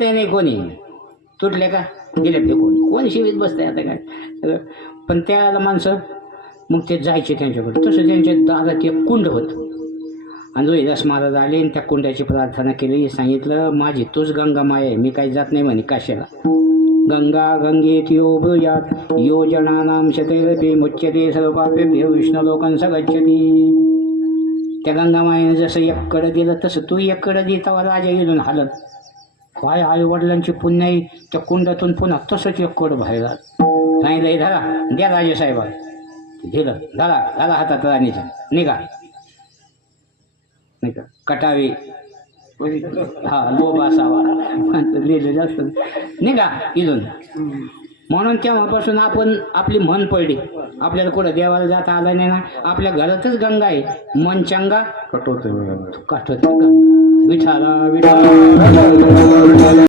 शिवितही नाही कोणी, तुटले का गेले फेकून, कोण शिवीत बसतंय आता काय. पण त्याला माणसं मग ते जायचे त्यांच्याकडे. तसं त्यांच्या दारात एक कुंड होतं आणि रोहिदास महाराज आले आणि त्या कुंडाची प्रार्थना केली. सांगितलं माझी तूच गंगा माय आहे, मी काही जात नाही म्हणे काशीला. गंगा गंगेत यो ब्रूयात योजनानां शतैरपि मुच्यते सर्वपापेभ्यो विष्णुलोकं स गच्छति. त्या गंगामाईने जसं एक कडं दिलं तसं तू एक कडं दे, तेव्हा राजा येऊन हालत. काय आई वडिलांची पुण्याई त्या कुंडातून पुन्हा तसंच एक कडं बाहेर आलं. सांगितलं धरा द्या राजेसाहेबा, दिलं धरा धरा हातात राणीचं, निघा नाही का कटावे हा लोभ असावा लिहिलं जास्त, निघा इथून. म्हणून तेव्हापासून आपण आपली मन पडली, आपल्याला कुठं देवाला जाता आलं नाही ना, आपल्या घरातच गंगा आहे. मन चंगा कटवते विठाला विठा